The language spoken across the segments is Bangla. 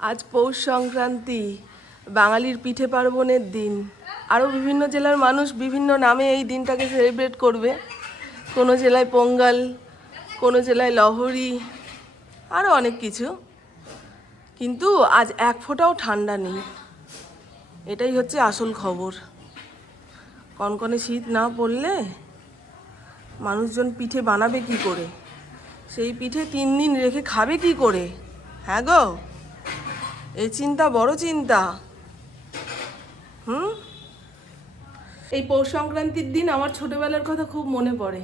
আজ পৌষ সংক্রান্তি, বাঙালির পিঠে পার্বণের দিন। আরও বিভিন্ন জেলার মানুষ বিভিন্ন নামে এই দিনটাকে সেলিব্রেট করবে। কোনো জেলায় পোঙ্গল, কোনো জেলায় লহরি, আরও অনেক কিছু। কিন্তু আজ এক ফোঁটাও ঠান্ডা নেই। এটাই হচ্ছে আসল খবর। কনকনে শীত না পড়লে মানুষজন পিঠে বানাবে কি করে? সেই পিঠে তিন দিন রেখে খাবে কি করে? হ্যাঁ গো? এই চিন্তা বড় চিন্তা। হুম? এই পৌষ সংক্রান্তির দিন আমার ছোটবেলার কথা খুব মনে পড়ে।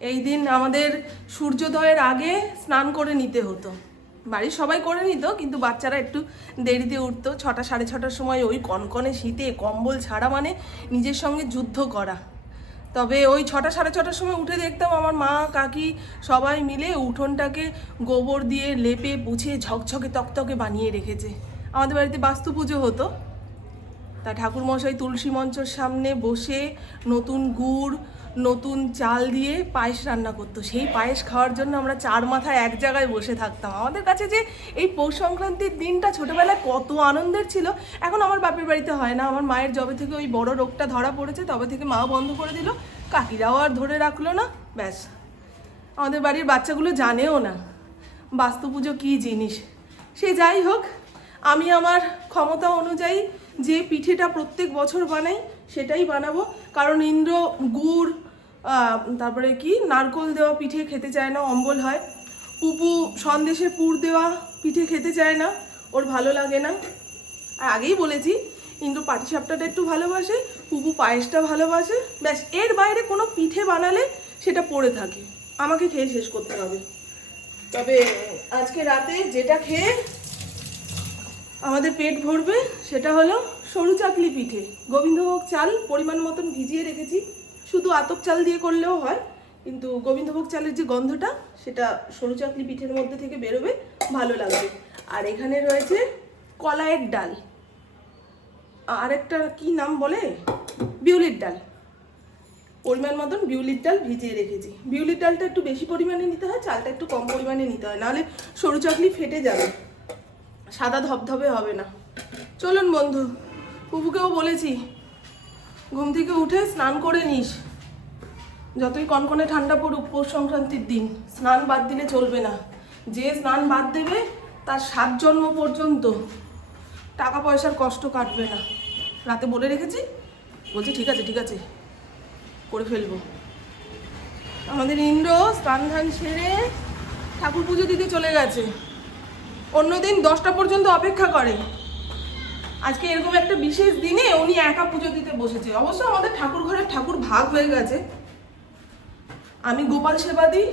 এই দিন আমাদের সূর্যোদয়ের আগে স্নান করে নিতে হতো। বাড়ির সবাই করে নিত, কিন্তু বাচ্চারা একটু দেরিতে উঠতো। ছটা, সাড়ে ছটার সময় ওই কনকনে শীতে কম্বল ছাড়া মানে নিজের সঙ্গে যুদ্ধ করা। তবে ওই ছটা, সাড়ে ছটার সময় উঠে দেখতাম আমার মা, কাকি সবাই মিলে উঠোনটাকে গোবর দিয়ে লেপে, পুছে, ঝকঝকে, তকতকে বানিয়ে রেখেছে। আমাদের বাড়িতে বাস্তু পুজো হতো। তা ঠাকুরমশাই তুলসী মঞ্চের সামনে বসে নতুন গুড় নতুন চাল দিয়ে পায়েস রান্না করতো। সেই পায়েস খাওয়ার জন্য আমরা চার মাথায় এক জায়গায় বসে থাকতাম। আমাদের কাছে যে এই পৌষ সংক্রান্তির দিনটা ছোটবেলায় কত আনন্দের ছিল, এখন আমার বাপের বাড়িতে হয় না। আমার মায়ের জবে থেকে ওই বড় রোগটা ধরা পড়েছে, তবে থেকে মাও বন্ধ করে দিল। কাকিরাও আর ধরে রাখল না, ব্যাস। আমাদের বাড়ির বাচ্চাগুলো জানেও না বাস্তু পুজো কী জিনিস। সে যাই হোক, আমি আমার ক্ষমতা অনুযায়ী যে পিঠেটা প্রত্যেক বছর বানাই, সেটাই বানাবো। কারণ ইন্দ্র, গুড় তারপরে কি? নারকোল দেওয়া পিঠে খেতে চায় না, অম্বল হয়। পুপু সন্দেশে পুর দেওয়া পিঠে খেতে চায় না, ওর ভালো লাগে না। আর আগেই বলেছি ইন্দ্র পাটিসাপটাটা একটু ভালোবাসে, পুপু পায়েসটা ভালোবাসে। ব্যাস, এর বাইরে কোনো পিঠে বানালে সেটা পড়ে থাকে। আমাকে খেয়ে শেষ করতে হবে। তবে আজকে রাতে যেটা খেয়ে আমাদের পেট ভরবে, সেটা হলো সরু চাকলি পিঠে। গোবিন্দভোগ চাল পরিমাণ মতন ভিজিয়ে রেখেছি। শুধু আতপ চাল দিয়ে করলেও হয়, কিন্তু গোবিন্দভোগ চালের যে গন্ধটা, সেটা সরু চাকলি পিঠের মধ্যে থেকে বেরোবে, ভালো লাগবে। আর এখানে রয়েছে কলায়ের ডাল। আরেকটা কি নাম বলে? বিউলির ডাল। পরিমাণ মতন বিউলির ডাল ভিজিয়ে রেখেছি। বিউলির ডালটা একটু বেশি পরিমাণে নিতে হয়, চালটা একটু কম পরিমাণে নিতে হয়, নাহলে সরু চাকলি ফেটে যাবে। সাদা ধবধবে হবে না। চলুন বন্ধু পুপুকেও বলেছি ঘুম থেকে উঠে স্নান করে নিস। যতই কনকনে ঠান্ডা পড়ুক, পৌষ সংক্রান্তির দিন, স্নান বাদ দিলে চলবে না। যে স্নান বাদ দেবে, তার সাত জন্ম পর্যন্ত টাকা পয়সার কষ্ট কাটবে না। রাতে বলে রেখেছি? বলছি, ঠিক আছে ঠিক আছে, করে ফেলব। আমাদের ইন্দ্র স্নান ধান সেরে ঠাকুর পুজো দিতে চলে গেছে। অন্যদিন দশটা পর্যন্ত অপেক্ষা করে। আজকে এরকম একটা বিশেষ দিনে উনি একা পুজো দিতে বসেছে। অবশ্য আমাদের ঠাকুর ঘরের ঠাকুর ভাগ হয়ে গেছে। আমি গোপাল সেবা দিই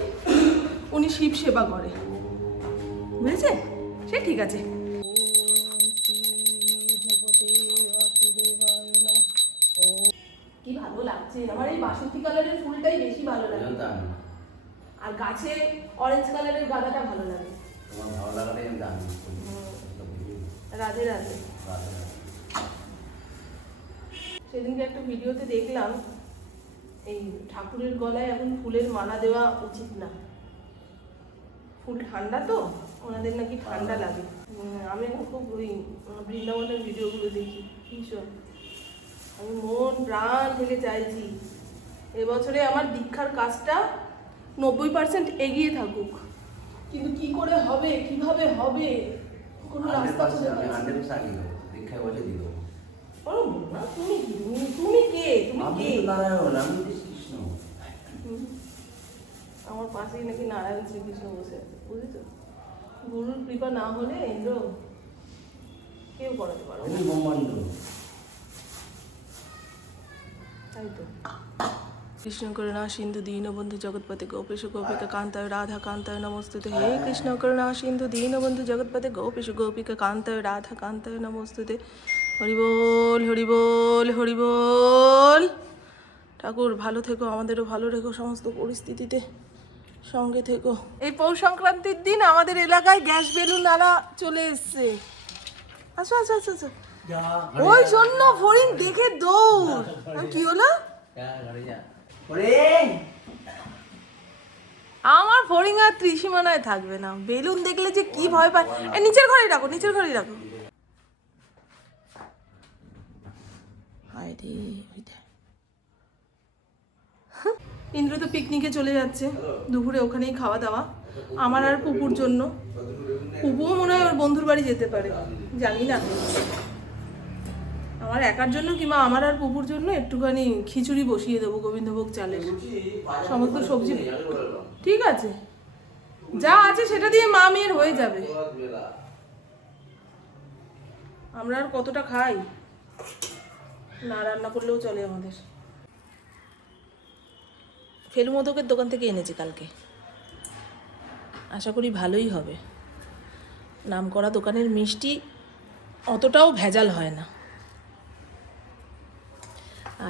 উনি শিব সেবা করে। বুঝেছে সে ঠিক আছে। কি ভালো লাগছে। আমার এই বাসন্তী কালারের ফুলটাই বেশি ভালো লাগে। আর গাছে অরেঞ্জ কালারের গাঁদাটা ভালো লাগে। তোমার ভালো লাগাটাই আমি জানি। রাধে রাধে। সেদিনকে একটা ভিডিওতে দেখলাম এই ঠাকুরের গলায় এখন ফুলের মালা দেওয়া উচিত না। ফুল ঠান্ডা তো ওনাদের নাকি ঠান্ডা লাগে। উম, আমি এখন খুব ওই বৃন্দাবনের ভিডিওগুলো দেখি। ভীষণ আমি মন প্রাণ থেকে চাইছি। এবছরে আমার দীক্ষার কাজটা নব্বই পার্সেন্ট এগিয়ে থাকুক। কিন্তু কি করে হবে? কীভাবে হবে? কোনো রাস্তা খুঁজে পাচ্ছি দীক্ষায় বলে দিয়ে দেবো। তুমি? তুমি- তুমি কে তুমি কে? নারায়ণ আমি কৃষ্ণ। আমার পাশেই নাকি নারায়ণ শ্রীকৃষ্ণ বসে আছে বুঝেছ? গুরুর কৃপা না হলে ইন্দ্র কেউ করাতে পারো। ব্রহ্মাণ্ড। তাই তো। কৃষ্ণ করুণা সিন্ধু দীনবন্ধু জগৎপতি গোপেশ গোপিকা কান্তায় রাধা কান্তায় নমস্তুতে। হে কৃষ্ণ করুণা সিন্ধু দীনবন্ধু জগৎপতি গোপেশ গোপিকা কান্তায় রাধা কান্তায় নমস্তুতে। হরিবোল হরিবোল হরিবোল। ঠাকুর ভালো থেকো আমাদেরও ভালো রেখো সমস্ত পরিস্থিতিতে। সঙ্গে থেকো। এই পৌষ সংক্রান্তির দিন আমাদের এলাকায় গ্যাস বেলুন আলা চলে এসছে। আসো আসো আসো আসো। ওই জন্য ফরিং দেখে দৌড়। কি হলো? আমার ফড়িং আর ত্রিসীমানায় থাকবে না। বেলুন দেখলে যে কি ভয় পায়। নিচের ঘরেই রাখো, নিচের ঘরেই রাখো। ইন্দ্র তো পিকনিকে চলে যাচ্ছে। দুপুরে ওখানেই খাওয়া দাওয়া। আমার আর পুপুর জন্য। পুপুও মনে হয় ওর বন্ধুর বাড়ি যেতে পারে। জানি না। আমার একার জন্য কিংবা আমার আর পুপুর জন্য একটুখানি খিচুড়ি বসিয়ে দেবো গোবিন্দভোগ চালের সমস্ত সবজি ঠিক আছে। যা আছে সেটা দিয়ে মা মেয়ের হয়ে যাবে। আমরা আর কতটা খাই? না রান্না করলেও চলে আমাদের। ফেলু মোদকের দোকান থেকে এনেছি কালকে। আশা করি ভালোই হবে। নাম করা দোকানের মিষ্টি অতটাও ভেজাল হয় না।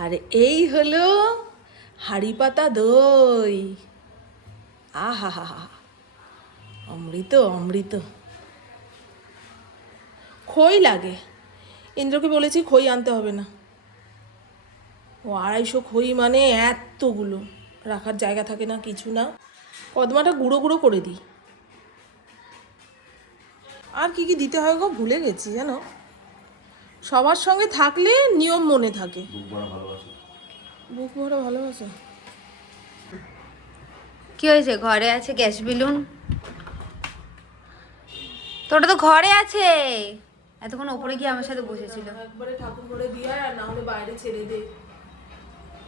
আর এই হলো হাড়ি পাতা দই। আহা হা হা অমৃত অমৃত। খই লাগে। ইন্দ্রকে বলেছি খই আনতে হবে না। ও আড়াইশো খই মানে এতগুলো। রাখার জায়গা থাকে না, কিছু না। কদমাটা গুঁড়ো গুঁড়ো করে দিই। আর কি কি দিতে হয় গো? ভুলে গেছি, জানো? সবার সঙ্গে থাকলে নিয়ম মনে থাকে। বুক ভরা ভালোবাসা। কি হয়েছে? ঘরে আছে গ্যাস বেলুন? তোটা তো ঘরে আছে। এতক্ষণ ওপরে গিয়ে আমার সাথে বসেছিল। একবারে ঠাকুর ঘরে দিয়ে আর না হলে বাইরে ছেড়ে দে।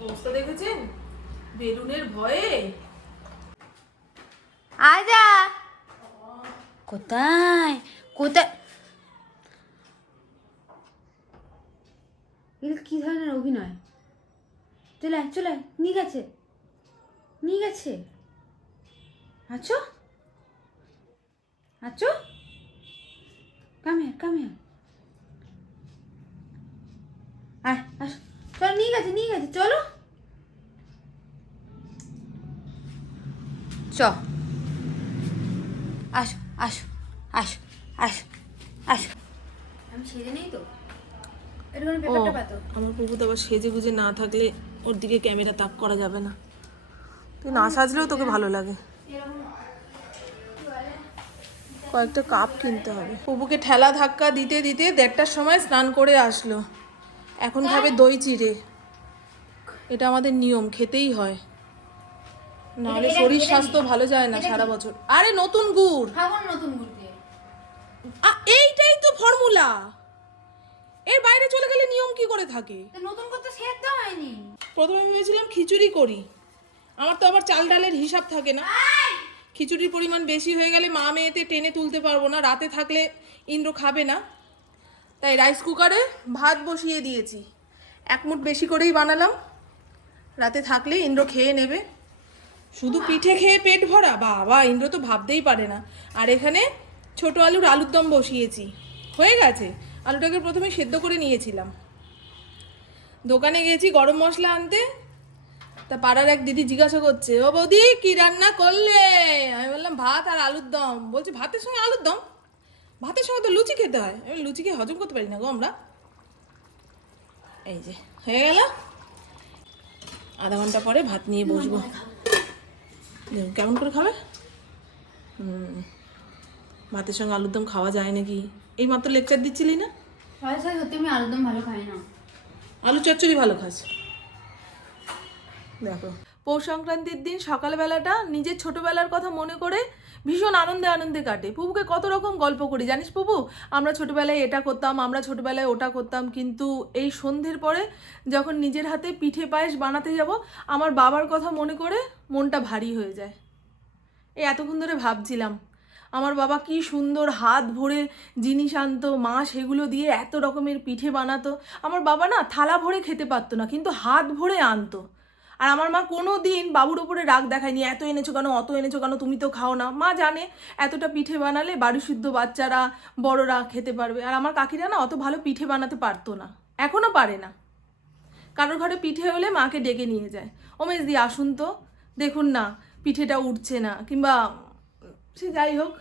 অবস্থা দেখেছেন? বেলুনের ভয়ে। আজা কোথায়? কোথায় এটা কি ধরনের অভিনয় চলে আয়, চলে আয়, নিয়ে গেছে। নিয়ে গেছে। আছো? আছো? কামে কামে আয় আস। নিয়ে গেছে নিয়ে গেছে চলো। চ। আসো আসো আসো আসো আসো। আমি ছেড়ে নেই তো? ও আমার পুকু তো আবার সেজে গুজে না থাকলে ওর দিকে ক্যামেরা তাক করা যাবে না। তুই না সাজলেও তোকে ভালো লাগে। কয়েকটা কাপ কিনতে হবে। পুপুকে ঠেলা ধাক্কা দিতে দিতে দেড়টার সময় স্নান করে আসলো। এখন খাবে দই চিড়ে। এটা আমাদের নিয়ম খেতেই হয়। নাহলে শরীর স্বাস্থ্য ভালো যায় না সারা বছর। আরে নতুন গুড়। নতুন গুড় এইটাই তো ফর্মুলা এর বাইরে চলে গেলে নিয়ম কি করে থাকে? নতুন করতে সেদ্ধ হয়নি। প্রথমে ভেবেছিলাম খিচুড়ি করি। আমার তো আবার চাল ডালের হিসাব থাকে না। খিচুড়ির পরিমাণ বেশি হয়ে গেলে মা মেয়েতে টেনে তুলতে পারব না। রাতে থাকলে ইন্দ্র খাবে না। তাই রাইস কুকারে ভাত বসিয়ে দিয়েছি। এক মুঠ বেশি করেই বানালাম। রাতে থাকলে ইন্দ্র খেয়ে নেবে। শুধু পিঠে খেয়ে পেট ভরা? বাবা ইন্দ্র তো ভাবতেই পারে না। আর এখানে ছোট আলুর আলুর দম বসিয়েছি। হয়ে গেছে। আলুটাকে প্রথমে সেদ্ধ করে নিয়েছিলাম। দোকানে গেছি গরম মশলা আনতে। তা পাড়ার এক দিদি জিজ্ঞাসা করছে ও বৌদি কি রান্না করলে? আমি বললাম ভাত আর আলুর দম। বলছে ভাতের সঙ্গে আলুর দম? ভাতের সঙ্গে তো লুচি খেতে হয়। আমি বলি, লুচি খেয়ে হজম করতে পারি না গো আমরা। এই যে হয়ে গেল। আধা ঘণ্টা পরে ভাত নিয়ে বসবো। কেমন করে খাবে? হুম ভাতের সঙ্গে আলুর দম খাওয়া যায় নাকি? এই মাত্র লেকচার দিচ্ছিলি না? সত্যি আমি আলুদম ভালো খাই না। আলু চচ্চড়ি ভালো খাস। দেখো। পৌষ সংক্রান্তির দিন সকালবেলাটা নিজের ছোটবেলার কথা মনে করে ভীষণ আনন্দে আনন্দে কাটে। পুপুকে কত রকম গল্প করি জানিস পুপু আমরা ছোটবেলায় এটা করতাম আমরা ছোটবেলায় ওটা করতাম কিন্তু এই সন্ধ্যের পরে যখন নিজের হাতে পিঠে পায়েস বানাতে যাব আমার বাবার কথা মনে করে মনটা ভারী হয়ে যায়। এই এতক্ষণ ধরে ভাবছিলাম আমার বাবা কি সুন্দর হাত ভরে জিনিস আনতো, মা সেগুলো দিয়ে এত রকমের পিঠে বানাতো। আমার বাবা না থালা ভরে খেতে পারতো না, কিন্তু হাত ভরে আনতো। আর আমার মা কোনো দিন বাবুর ওপরে রাগ দেখায়নি, এত এনেছো কেন, অত এনেছো কেন, তুমি তো খাও না। মা জানে এতটা পিঠে বানালে বাড়ি শুদ্ধ বাচ্চারা, বড়রা খেতে পারবে। আর আমার কাকিরা না অত ভালো পিঠে বানাতে পারতো না এখনও পারে না। কারোর ঘরে পিঠে হলে মাকে ডেকে নিয়ে যায়। ওমেশ দি, আসুন তো, দেখুন না, পিঠেটা উঠছে না। কিংবা সে যাই হোক,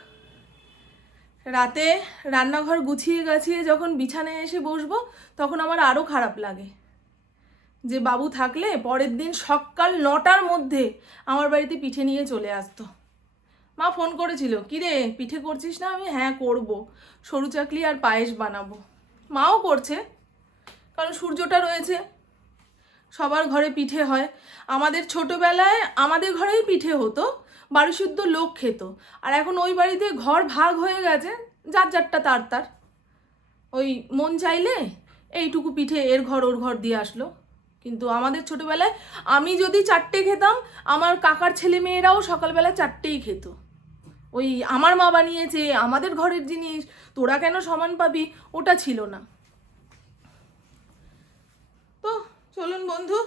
রাতে রান্নাঘর গুছিয়ে গাছিয়ে যখন বিছানায় এসে বসবো, তখন আমার আরও খারাপ লাগে। যে বাবু থাকলে পরের দিন সকাল নটার মধ্যে আমার বাড়িতে পিঠে নিয়ে চলে আসতো। মা ফোন করেছিল, কিরে, পিঠে করছিস না? আমি হ্যাঁ করব। সরু চাকলি আর পায়েস বানাবো। মাও করছে, কারণ সূর্যটা রয়েছে। সবার ঘরে পিঠে হয়। আমাদের ছোটবেলায় আমাদের ঘরেই পিঠে হতো। বাড়ি শুদ্ধ লোক খেত। আর এখন ওই বাড়িতে ঘর ভাগ হয়ে গেছে, যার যারটা তার তার। ওই মন চাইলে এইটুকু পিঠে এর ঘর ওর ঘর দিয়ে আসলো। কিন্তু আমাদের ছোটোবেলায় আমি যদি চারটে খেতাম, আমার কাকার ছেলে মেয়েরাও সকালবেলা চারটেই খেত। ওই আমার মা বানিয়েছে, আমাদের ঘরের জিনিস, তোরা কেন সমান পাবি? ওটা ছিল না। তো চলুন বন্ধু,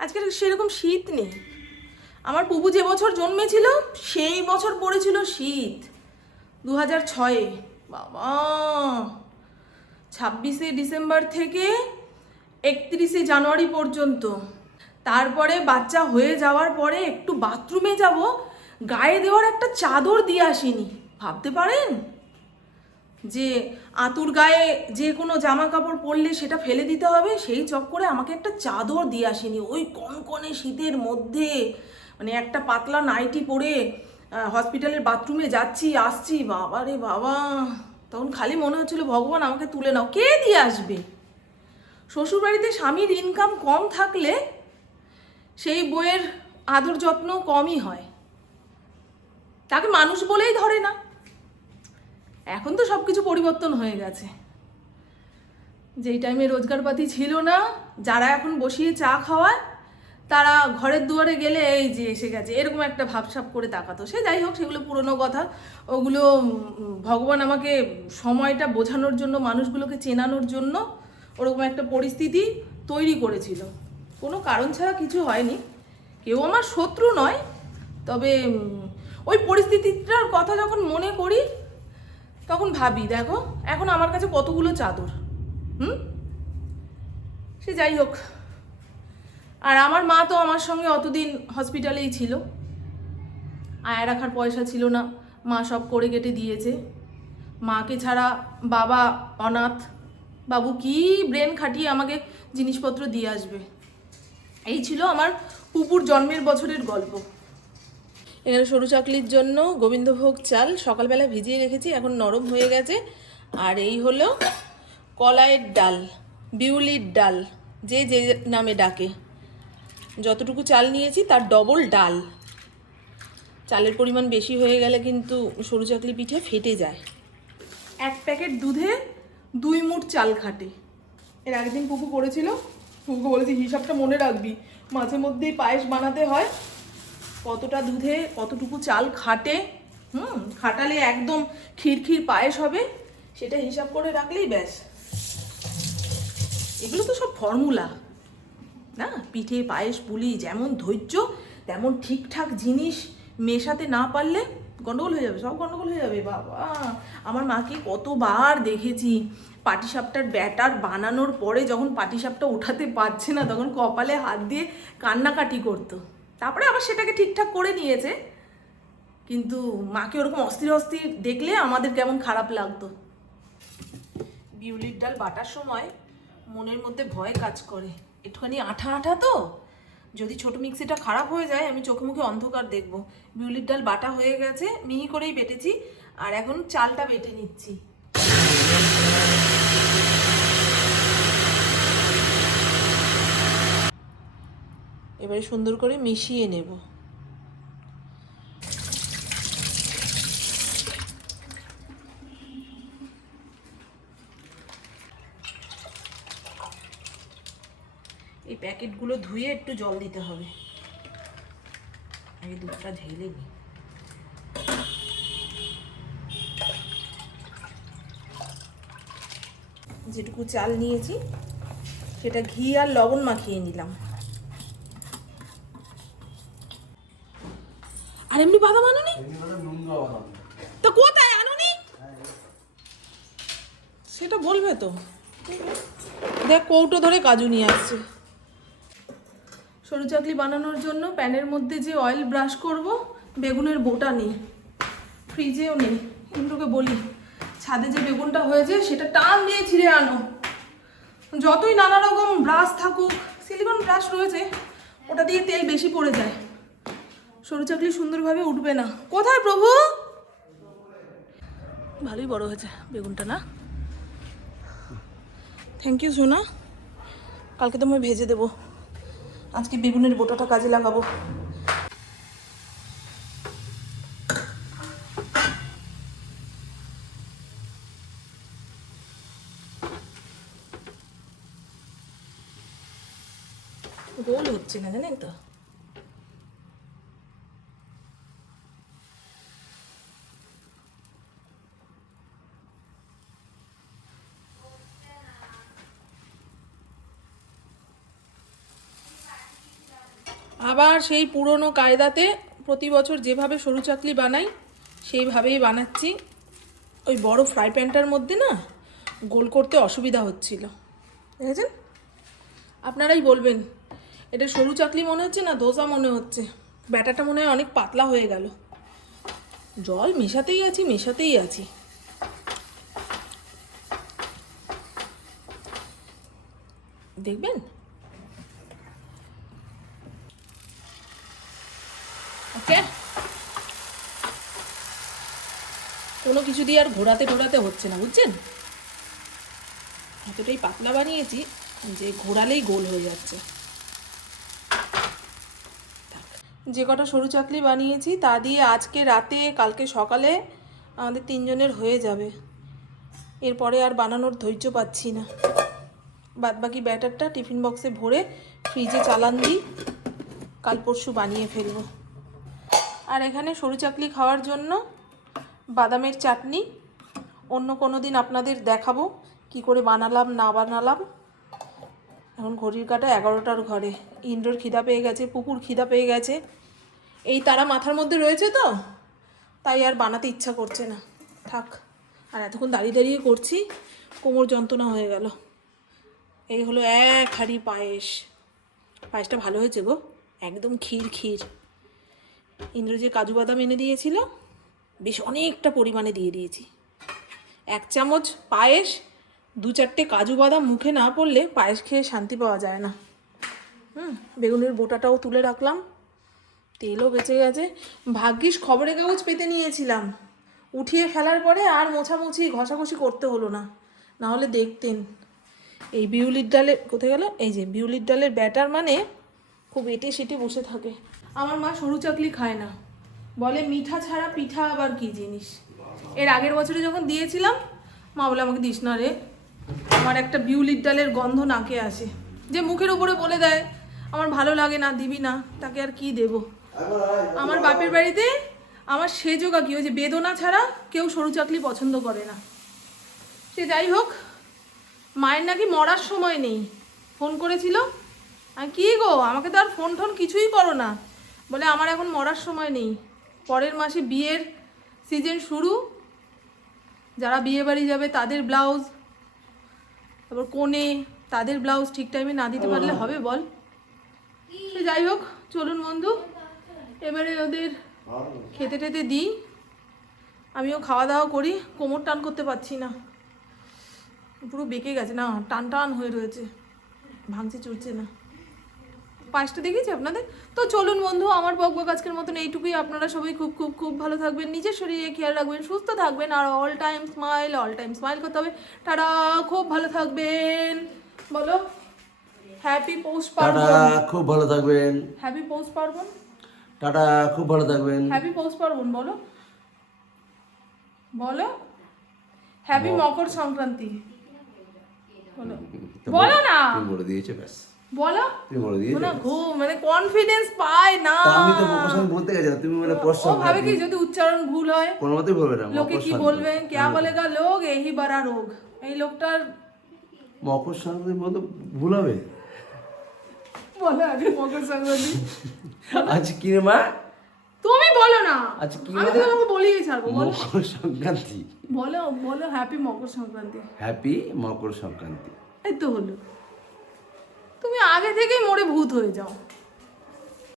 আজকে সেরকম শীত নেই। আমার পুবু যে বছর জন্মেছিল, সেই বছর পড়েছিল শীত। দু হাজার ছয়ে, বাবা। ছাব্বিশে ডিসেম্বর থেকে একত্রিশে জানুয়ারি পর্যন্ত। তারপরে বাচ্চা হয়ে যাওয়ার পরে একটু বাথরুমে যাব, গায়ে দেওয়ার একটা চাদর দিয়ে আসিনি। ভাবতে পারেন? যে আতুর গায়ে যে কোনো জামা কাপড় পরলে সেটা ফেলে দিতে হবে, সেই চক্করে আমাকে একটা চাদর দিয়ে আসেনি। ওই কনকনে শীতের মধ্যে। মানে একটা পাতলা নাইটি পরে হসপিটালের বাথরুমে যাচ্ছি, আসছি, বাবা রে বাবা। তখন খালি মনে হচ্ছিল, ভগবান, আমাকে তুলে নাও। কে দিয়ে আসবে? শ্বশুরবাড়িতে স্বামীর ইনকাম কম থাকলে সেই বইয়ের আদর যত্ন কমই হয়। তাকে মানুষ বলেই ধরে না। এখন তো সব কিছু পরিবর্তন হয়ে গেছে। যেই টাইমে রোজগারপাতি ছিল না, যারা এখন বসিয়ে চা খাওয়ায় তারা ঘরের দুয়ারে গেলে এই যে এসে গেছে, এরকম একটা ভাবসাব করে তাকাতো। সে যাই হোক, সেগুলো পুরনো কথা। ওগুলো ভগবান আমাকে সময়টা বোঝানোর জন্য, মানুষগুলোকে চেনানোর জন্য ওরকম একটা পরিস্থিতি তৈরি করেছিল। কোনো কারণ ছাড়া কিছু হয়নি। কেউ আমার শত্রু নয়, তবে ওই পরিস্থিতিটার কথা যখন মনে করি, তখন ভাবি, দেখো, এখন আমার কাছে কতগুলো চাদর? হুম? সে যাই হোক আর আমার মা তো আমার সঙ্গে অতদিন হসপিটালেই ছিল। আয়া রাখার পয়সা ছিল না, মা সব করে কেটে দিয়েছে। মাকে ছাড়া বাবা অনাথ, বাবু কি ব্রেন খাটিয়ে আমাকে জিনিসপত্র দিয়ে আসবে? এই ছিল আমার পুপুর জন্মের বছরের গল্প। এখানে সরু চাকলির জন্য গোবিন্দভোগ চাল সকালবেলা ভিজিয়ে রেখেছি, এখন নরম হয়ে গেছে। আর এই হলো কলাইয়ের ডাল, বিউলির ডাল, যে যে নামে ডাকে। যতটুকু চাল নিয়েছি, তার ডবল ডাল। চালের পরিমাণ বেশি হয়ে গেলে কিন্তু সরু চাকলি পিঠে ফেটে যায়। এক প্যাকেট দুধে দুই মুঠ চাল খাটে। এর আগের দিন পুকু করেছিল। পুকুকে বলেছি, হিসাবটা মনে রাখবি। মাঝে মধ্যেই পায়েস বানাতে হয়। কতটা দুধে কতটুকু চাল খাটে, হুম, খাটালে একদম ক্ষীর পায়েস হবে, সেটা হিসাব করে রাখলেই ব্যাস। এগুলো তো সব ফর্মুলা না? পিঠে, পায়েস, পুলি, যেমন ধৈর্য, তেমন ঠিকঠাক জিনিস মেশাতে না পারলে গন্ডগোল হয়ে যাবে, সব গন্ডগোল হয়ে যাবে, বাবা। আমার মাকে কতবার দেখেছি পাটিসাপটার ব্যাটার বানানোর পরে যখন পাটিসাপটা উঠাতে পারছে না, তখন কপালে হাত দিয়ে কান্নাকাটি করতো। তারপরে আবার সেটাকে ঠিকঠাক করে নিয়েছে। কিন্তু মাকে ওরকম অস্থির অস্থির দেখলে আমাদের কেমন খারাপ লাগতো। বিউলির ডাল বাটার সময় মনের মধ্যে ভয় কাজ করে। একটুখানি আঠা আঠা তো? যদি ছোট মিক্সিটা খারাপ হয়ে যায়, আমি চোখে মুখে অন্ধকার দেখব। বিউলির ডাল বাটা হয়ে গেছে, মিহি করেই বেটেছি, আর এখন চালটা বেটে নিচ্ছি। এবারে সুন্দর করে মিশিয়ে নেব এই প্যাকেটগুলো ধুয়ে একটু জল দিতে হবে। আগে দুধটা ঢেলে নিই যেটুকু চাল নিয়েছি সেটা ঘি আর লবণ মাখিয়ে নিলাম। আর এমনি বাদাম আনুনি? তো কোথায় আনুনি? সেটা বলবে তো। দেখ কৌটো ধরে কাজু নিয়ে আসছে। সরু চাকলি বানানোর জন্য প্যানের মধ্যে যে অয়েল ব্রাশ করব, বেগুনের বোটা নেই ফ্রিজেও নেই। ইন্দ্রকে বলি, ছাদে যে বেগুনটা হয়েছে, সেটা টান দিয়ে ছিঁড়ে আনো। যতই নানা রকম ব্রাশ থাকুক সিলিকন ব্রাশ রয়েছে, ওটা দিয়ে তেল বেশি পড়ে যায়। সরু চাকলি সুন্দরভাবে উঠবে না। কোথায় প্রভু? ভালোই বড় হয়েছে বেগুনটা, না? থ্যাংক ইউ সোনা। কালকে তো আমি ভেজে দেবো। আজকে বেগুনের বোটাটা কাজে লাগাবো। গোল হচ্ছে না জানেন তো? আবার সেই পুরনো কায়দাতে প্রতি বছর যেভাবে সরু চাকলি বানাই, সেইভাবেই বানাচ্ছি। ওই বড় ফ্রাই প্যানটার মধ্যে না গোল করতে অসুবিধা হচ্ছিল। দেখেছেন? আপনারাই বলবেন, এটা সরু চাকলি মনে হচ্ছে না দোসা মনে হচ্ছে? ব্যাটাটা মনে হয় অনেক পাতলা হয়ে গেল। জল মেশাতেই আছি মেশাতেই আছি। দেখবেন ওকে কোনো কিছু দিয়ে আর ঘোরাতে ঘোরাতে হচ্ছে না, বুঝছেন? এতটাই পাতলা বানিয়েছি যে ঘোরালেই গোল হয়ে যাচ্ছে। যে কটা সরু চাকলি বানিয়েছি, তা দিয়ে আজকে রাতে, কালকে সকালে আমাদের তিনজনের হয়ে যাবে। এরপরে আর বানানোর ধৈর্য পাচ্ছি না। বাদবাকি ব্যাটারটা টিফিন বক্সে ভরে ফ্রিজে চালান দিই, কাল পরশু বানিয়ে ফেলব। আর এখানে সরু চাকলি খাওয়ার জন্য বাদামের চাটনি। অন্য কোনো দিন আপনাদের দেখাবো কি করে বানালাম, না বানালাম। এখন ঘড়ির কাটা এগারোটার ঘরে। ইন্দ্রর খিদা পেয়ে গেছে, পুকুর খিদা পেয়ে গেছে। এই তারা মাথার মধ্যে রয়েছে তো, তাই আর বানাতে ইচ্ছা করছে না। থাক, আর এতক্ষণ দাঁড়িয়ে দাঁড়িয়ে করছি, কোমর যন্ত্রণা হয়ে গেল। এই হলো এক হাঁড়ি পায়েস। পায়েসটা ভালো হয়েছে গো, একদম ক্ষীর ক্ষীর। ইন্দ্র যে কাজু বাদাম এনে দিয়েছিল বেশ অনেকটা পরিমাণে দিয়ে দিয়েছি। এক চামচ পায়েস, দু চারটে কাজু বাদাম মুখে না পড়লে পায়েস খেয়ে শান্তি পাওয়া যায় না। হুম, বেগুনের বোটাটাও তুলে রাখলাম। তেলও বেঁচে গেছে। ভাগ্যিস খবরের কাগজ পেতে নিয়েছিলাম। উঠিয়ে ফেলার পরে আর মোছামুছি, ঘষাঘষি করতে হলো না। না হলে দেখতেন। এই বিউলির ডালের কোথায় গেল? এই যে, বিউলির ডালের ব্যাটার মানে খুব এটে সেটে বসে থাকে। আমার মা সরু চাকলি খায় না। বলে মিঠা ছাড়া পিঠা আবার কি জিনিস? এর আগের বছরে যখন দিয়েছিলাম, মা বলে আমাকে দিস না রে। আমার একটা বিউলির ডালের গন্ধ নাকে আসে। যে মুখের উপরে বলে দেয়, আমার ভালো লাগে না, দিবি না, তাকে আর কি দেব? আমার বাপের বাড়িতে আমার সেজোগা কি ওই যে বেদনা ছাড়া কেউ সরু চাকলি পছন্দ করে না। সে যাই হোক, মায়ের নাকি মরার সময় নেই। ফোন করেছিল আমি কী গো, আমাকে তো আর ফোন টোন কিছুই করো না। বলে, আমার এখন মরার সময় নেই। পরের মাসে বিয়ের সিজন শুরু। যারা বিয়ে বাড়ি যাবে তাদের ব্লাউজ তারপর কোণে তাদের ব্লাউজ ঠিক টাইমে না দিতে পারলে হবে বল। যাই হোক চলুন বন্ধু। এবারে ওদের খেতে টেতে দিই। আমিও খাওয়া দাওয়া করি কোমর টান করতে পারছি না। পুরো বেঁকে গেছে না টান টান হয়ে রয়েছে। ভাঙছে চড়ছে না। পায়েসটা দেখেছি আপনাদের? তো চলুন বন্ধু আমার বক বক আজকের মতন এইটুকুই। আপনারা সবাই খুব খুব খুব ভালো থাকবেন নিজের শরীরে খেয়াল রাখবেন সুস্থ থাকবেন আর all time smile all time smile করতে হবে। তারা খুব ভালো থাকবেন। বলো হ্যাপি পৌষ পার্বণ। খুব ভালো থাকবেন। হ্যাপি পৌষ পার্বণ। টাটা খুব ভালো থাকবেন। হ্যাপি পৌষ পার্বণ বলো। বলো হ্যাপি মকর সংক্রান্তি। বলো। বলো। না। বলে দিয়েছ ব্যাস। বলো। তুমি বলে দিয়েছ না মানে কনফিডেন্স পায় না। আমি তো মকর বলতে তুমি মানে ও ভাবে কি যদি উচ্চারণ ভুল হয়? কোনো মতেই বলবে না লোকে কি সংক্রান্তি। বলবে? কেয়া বলেগা লোক? রোগ। এই লোকটার মকর সংক্রান্তি বলতে ভুল হবে? বলো আগে মকর সংক্রান্তি আজ কি রে মা? তুমি বলো না। আচ্ছা, কি আমি তোমাকে বলিয়ে ছাড়বো মকর সংক্রান্তি বলো বলো হ্যাপি মকর সংক্রান্তি হ্যাপি মকর সংক্রান্তি এই তো হলো। তুমি আগে থেকেই মোড়ে ভূত হয়ে যাও।